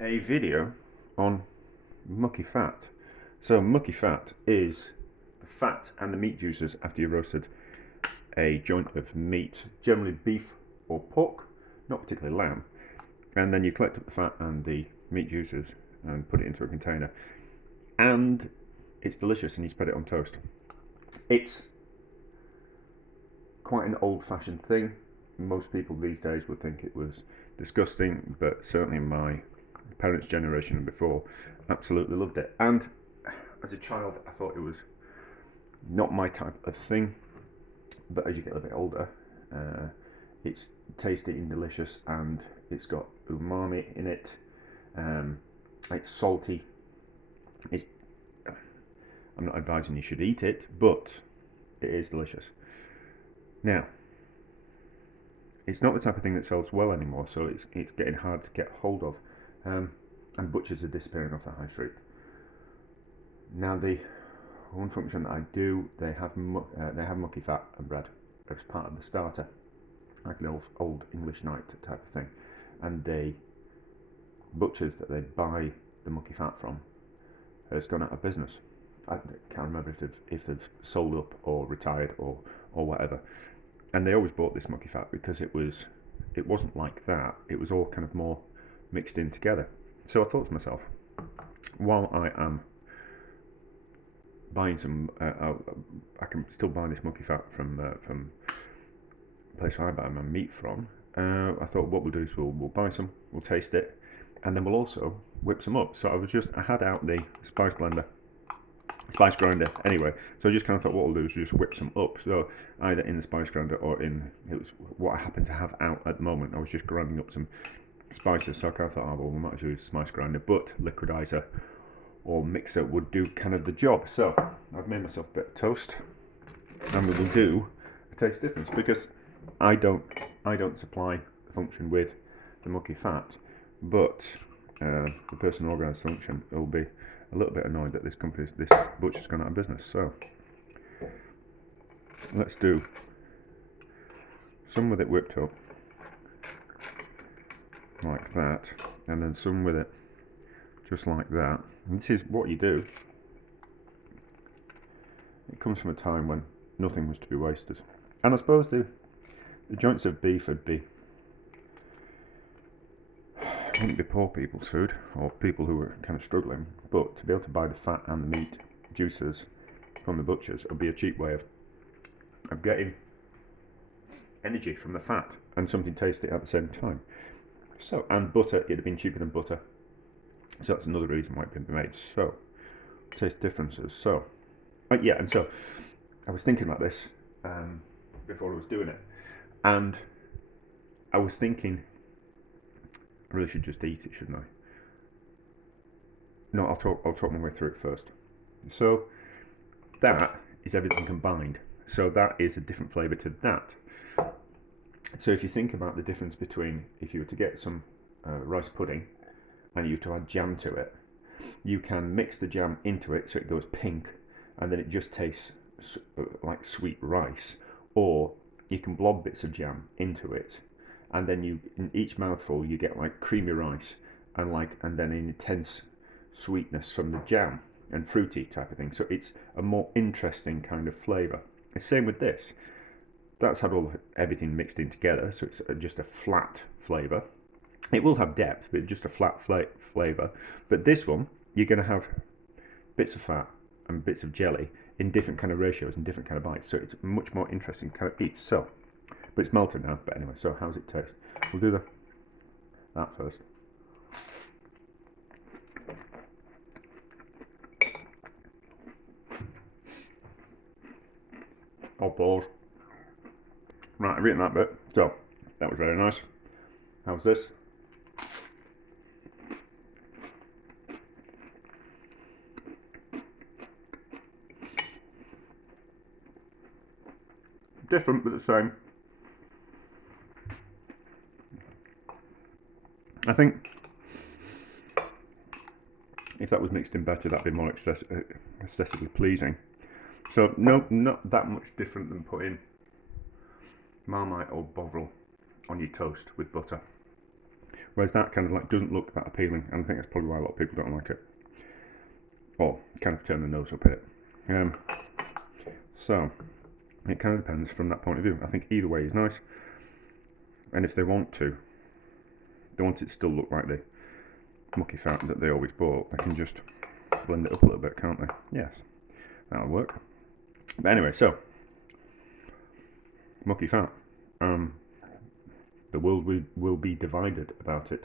a video on Mucky Fat. So Mucky Fat is the fat and the meat juices after you've roasted a joint of meat, generally beef or pork, not particularly lamb, and then you collect up the fat and the meat juices and put it into a container, and it's delicious and you spread it on toast. It's quite an old-fashioned thing. Most people these days would think it was disgusting, but certainly my parents' generation and before absolutely loved it. And as a child, I thought it was not my type of thing, but as you get a bit older, it's tasty and delicious, and it's got umami in it. It's salty. It's, I'm not advising you should eat it, but it is delicious. Now, it's not the type of thing that sells well anymore, so it's getting hard to get hold of, and butchers are disappearing off the high street. Now, the one function that I do, they have mucky fat and bread as part of the starter, like an old English night type of thing, and the butchers that they buy the mucky fat from has gone out of business. I can't remember if they've sold up or retired or whatever. And they always bought this mucky fat because it wasn't like that. It was all kind of more mixed in together. So I thought to myself, while I am buying some, I can still buy this mucky fat from the place I buy my meat from. I thought what we'll do is we'll buy some, we'll taste it, and then we'll also whip some up. So I had out the spice grinder anyway, so I just kind of thought what we'll do is just whip some up. So either in the spice grinder or it was what I happened to have out at the moment. I was just grinding up some spices, so I kind of thought, oh well, we might as well use spice grinder, but liquidizer or mixer would do kind of the job. So I've made myself a bit of toast, and we will do a taste difference because I don't supply the function with the mucky fat, but the person who organised the function will be a little bit annoyed that this butcher's gone out of business. So let's do some with it whipped up like that, and then some with it just like that. And this is what you do. It comes from a time when nothing was to be wasted, and I suppose the joints of beef wouldn't be poor people's food or people who were kind of struggling, but to be able to buy the fat and the meat juices from the butchers would be a cheap way of getting energy from the fat and something tasty at the same time. So, and butter, it'd have been cheaper than butter, so that's another reason why it can be made. So, taste differences. So, yeah, and so I was thinking about this before I was doing it, and I was thinking I really should just eat it, shouldn't I? No, I'll talk my way through it first. So that is everything combined. So that is a different flavour to that. So if you think about the difference between if you were to get some rice pudding and you were to add jam to it, you can mix the jam into it so it goes pink, and then it just tastes like sweet rice, or you can blob bits of jam into it, and then in each mouthful you get like creamy rice and then an intense sweetness from the jam and fruity type of thing. So it's a more interesting kind of flavour. The same with this. That's had everything mixed in together, so it's just a flat flavour. It will have depth, but just a flat flavour. But this one, you're going to have bits of fat and bits of jelly in different kind of ratios and different kind of bites. So it's much more interesting kind of eat. So, but it's melted now. But anyway, so how's it taste? We'll do that first. Oh balls! Right, I've eaten that bit. So that was very nice. How's this? Different but the same. I think if that was mixed in better, that'd be more aesthetically pleasing. So no, not that much different than putting Marmite or Bovril on your toast with butter. Whereas that kind of like doesn't look that appealing, and I think that's probably why a lot of people don't like it, or kind of turn their nose up at it. So it kind of depends from that point of view. I think either way is nice, and if they want it to still look like the Mucky Fat that they always bought, they can just blend it up a little bit, can't they? Yes, that'll work. But anyway, so Mucky Fat. The world will be divided about it.